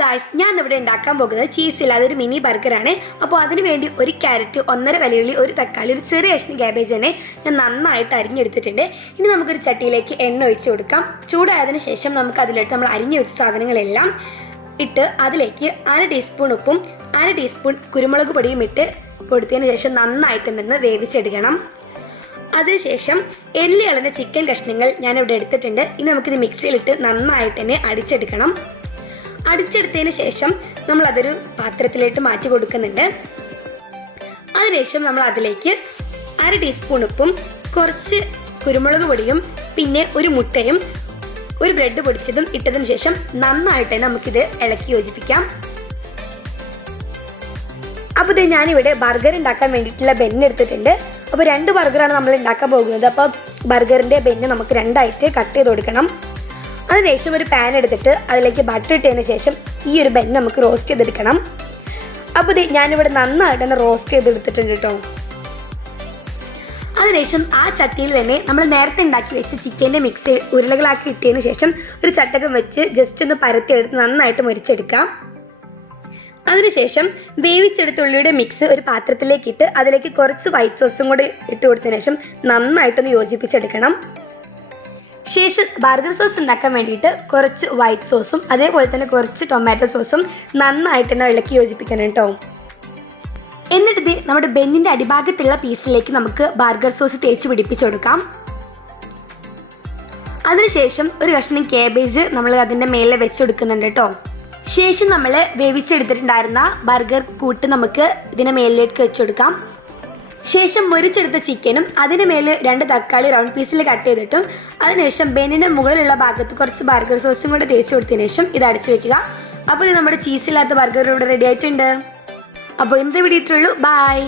Guys ഞാൻ ഇവിടെ ഉണ്ടാക്കാൻ പോകുന്നത് ചീസ് ഇല്ലാതെ ഒരു മിനി ബർഗറാണ് അപ്പോൾ അതിന് വേണ്ടി ഒരു ക്യാരറ്റ് ഒന്നര വലിയുള്ളി ഒരു തക്കാളി ഒരു ചെറിയ കഷ്ണം ക്യാബേജ് തന്നെ ഞാൻ നന്നായിട്ട് അരിഞ്ഞെടുത്തിട്ടുണ്ട്. ഇനി നമുക്കൊരു ചട്ടിയിലേക്ക് എണ്ണ ഒഴിച്ച് കൊടുക്കാം. ചൂടായതിനു ശേഷം നമുക്ക് അതിലെടുത്ത് നമ്മൾ അരിഞ്ഞു വെച്ച സാധനങ്ങളെല്ലാം ഇട്ട് അതിലേക്ക് അര ടീസ്പൂൺ ഉപ്പും അര ടീസ്പൂൺ കുരുമുളക് പൊടിയും ഇട്ട് കൊടുത്തതിന് ശേഷം നന്നായിട്ട് നിന്ന് വേവിച്ചെടുക്കണം. അതിനുശേഷം എല്ലി ഇളഞ്ഞ ചിക്കൻ കഷ്ണങ്ങൾ ഞാനിവിടെ എടുത്തിട്ടുണ്ട്. ഇനി നമുക്കിത് മിക്സിയിലിട്ട് നന്നായിട്ട് തന്നെ അടിച്ചെടുക്കണം. അടിച്ചെടുത്തതിന് ശേഷം നമ്മൾ അതൊരു പാത്രത്തിലേക്ക് മാറ്റി കൊടുക്കുന്നുണ്ട്. അതിനുശേഷം നമ്മൾ അതിലേക്ക് അര ടീസ്പൂൺ ഉപ്പും കുറച്ച് കുരുമുളക് പൊടിയും പിന്നെ ഒരു മുട്ടയും ഒരു ബ്രെഡ് പൊടിച്ചതും ഇട്ടതിന് ശേഷം നന്നായിട്ട് നമുക്കിത് ഇളക്കി യോജിപ്പിക്കാം. അപ്പോൾ ഇത് ഞാനിവിടെ ബർഗർ ഉണ്ടാക്കാൻ വേണ്ടിയിട്ടുള്ള ബെന്ന് എടുത്തിട്ടുണ്ട്. അപ്പോൾ രണ്ട് ബർഗറാണ് നമ്മൾ ഉണ്ടാക്കാൻ പോകുന്നത്. അപ്പോൾ ബർഗറിന്റെ ബെന്ന് നമുക്ക് രണ്ടായിട്ട് കട്ട് ചെയ്ത് കൊടുക്കണം. അതിനുശേഷം ഒരു പാൻ എടുത്തിട്ട് അതിലേക്ക് ബട്ടർ ഇട്ടതിന് ശേഷം ഈ ഒരു ബെൻ നമുക്ക് റോസ്റ്റ് ചെയ്തെടുക്കണം. അപ്പോൾ ഇത് ഞാനിവിടെ നന്നായിട്ട് തന്നെ റോസ്റ്റ് ചെയ്തെടുത്തിട്ടുണ്ട് കേട്ടോ അതിനുശേഷം ആ ചട്ടിയിൽ തന്നെ നമ്മൾ നേരത്തെ ഉണ്ടാക്കി വെച്ച ചിക്കന്റെ മിക്സ് ഉരുളകളാക്കി ഇട്ടതിന് ശേഷം ഒരു ചട്ടകം വെച്ച് ജസ്റ്റ് ഒന്ന് പരത്തിയെടുത്ത് നന്നായിട്ട് മുരിച്ചെടുക്കാം. അതിനുശേഷം വേവിച്ചെടുത്ത ഉള്ളിയുടെ മിക്സ് ഒരു പാത്രത്തിലേക്ക് ഇട്ട് അതിലേക്ക് കുറച്ച് വൈറ്റ് സോസും കൂടി ഇട്ട് കൊടുത്തതിന് ശേഷം നന്നായിട്ടൊന്ന് യോജിപ്പിച്ചെടുക്കണം. ശേഷം ബർഗർ സോസ് ഉണ്ടാക്കാൻ വേണ്ടിയിട്ട് കുറച്ച് വൈറ്റ് സോസും അതേപോലെ തന്നെ കുറച്ച് ടൊമാറ്റോ സോസും നന്നായിട്ട് തന്നെ ഇളക്കി യോജിപ്പിക്കണം കേട്ടോ. എന്നിട്ട് നമ്മുടെ ബെന്നിന്റെ അടിഭാഗത്തുള്ള പീസിലേക്ക് നമുക്ക് ബർഗർ സോസ് തേച്ച് പിടിപ്പിച്ചു കൊടുക്കാം. അതിനുശേഷം ഒരു കഷ്ണം കേബേജ് നമ്മൾ അതിന്റെ മേലെ വെച്ച് കൊടുക്കുന്നുണ്ട് കേട്ടോ. ശേഷം നമ്മൾ വേവിച്ചെടുത്തിട്ടുണ്ടായിരുന്ന ബർഗർ കൂട്ട് നമുക്ക് ഇതിന്റെ മേലിലേക്ക് വെച്ച് കൊടുക്കാം. ശേഷം മുരിച്ചെടുത്ത ചിക്കനും അതിന് മേലെ രണ്ട് തക്കാളി റൗണ്ട് പീസിൽ കട്ട് ചെയ്തിട്ടും അതിനുശേഷം ബെന്നിന്റെ മുകളിലുള്ള ഭാഗത്ത് കുറച്ച് ബർഗർ സോസും കൂടെ തേച്ച് കൊടുത്തതിന് ശേഷം ഇത് അടച്ചു വെക്കുക. അപ്പോൾ ഇത് നമ്മുടെ ചീസില്ലാത്ത ബർഗർ ഇവിടെ റെഡി ആയിട്ടുണ്ട്. അപ്പോൾ എന്ത് വിടിയിട്ടുള്ളൂ? ബൈ